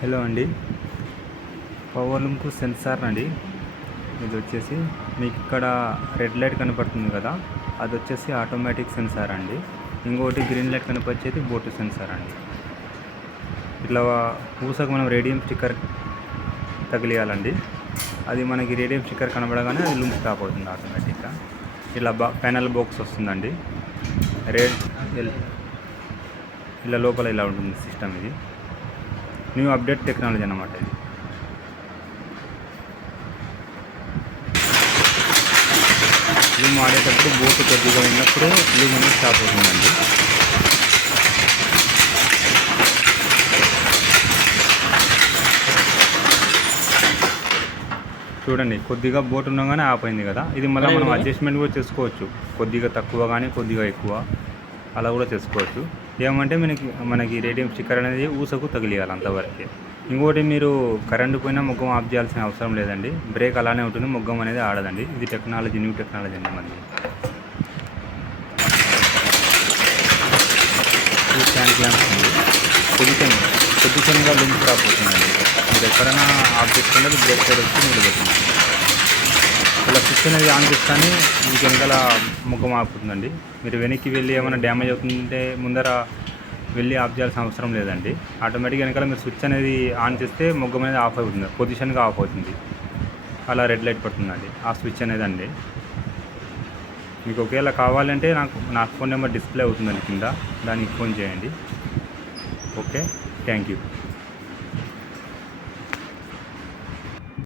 Hello అండి, power link censor అండి. ఇది వచ్చేసి మీకు ఇక్కడ రెడ్ లైట్ కనపడుతుంది కదా, అది వచ్చేసి ఆటోమేటిక్ సెన్సార్ అండి. ఇంకోటి గ్రీన్ లైట్ కనపరిచేది బోటు సెన్సార్ అండి. ఇట్లా పూసకు మనం రేడియం స్టిక్కర్ తగిలియాలండి. అది మనకి రేడియం స్టిక్కర్ కనబడగానే అది లింక్ స్టాప్ అవుతుంది ఆటోమేటిక్గా. ఇలా ప్యానల్ బాక్స్ వస్తుందండి. ఇలా లోపల ఇలా ఉంటుంది సిస్టమ్. ఇది న్యూ అప్డేట్ టెక్నాలజీ అన్నమాట. ఇది లూమ్ ఆడేటప్పుడు బోటు కొద్దిగా ఉన్నప్పుడు లూమ్ అనేది స్టాప్ అవుతుందండి. చూడండి, కొద్దిగా బోట్ ఉండగానే ఆపోయింది కదా. ఇది మళ్ళీ మనం అడ్జస్ట్మెంట్ కూడా చేసుకోవచ్చు, కొద్దిగా తక్కువ కానీ కొద్దిగా ఎక్కువ అలా కూడా చేసుకోవచ్చు. ఏమంటే మనకి రేడియం స్టిక్కర్ అనేది ఊసకు తగిలియాలి అంతవరకే. ఇంకోటి, మీరు కరెంటు పోయినా మొగ్గం ఆఫ్ చేయాల్సిన అవసరం లేదండి. బ్రేక్ అలానే ఉంటుంది, మొగ్గం అనేది ఆడదండి. ఇది టెక్నాలజీ, న్యూ టెక్నాలజీ అండి మనది. ఈ స్టాండ్ ల్యాంప్ ఉంది. పొజిషన్గా లింక్ రాకపోతుందండి. మీరు ఎక్కడైనా ఆఫ్ చేసుకుంటే బ్రేక్ సైడ్ వచ్చి నిలబెట్టింది. ఇలా స్విచ్ అనేది ఆన్ చేస్తానే మీకు వెనకాల మొగ్గం ఆపుతుందండి. మీరు వెనక్కి వెళ్ళి ఏమైనా డ్యామేజ్ అవుతుంటే ముందర వెళ్ళి ఆఫ్ చేయాల్సిన అవసరం లేదండి. ఆటోమేటిక్గా వెనకాల మీరు స్విచ్ అనేది ఆన్ చేస్తే మొగ్గం అనేది ఆఫ్ అవుతుంది, పొజిషన్గా ఆఫ్ అవుతుంది. అలా రెడ్ లైట్ పడుతుందండి ఆ స్విచ్ అనేది అండి. మీకు ఒకవేళ కావాలంటే నా ఫోన్ నెంబర్ డిస్ప్లే అవుతుందండి కింద, దానికి ఫోన్ చేయండి. Okay, thank you.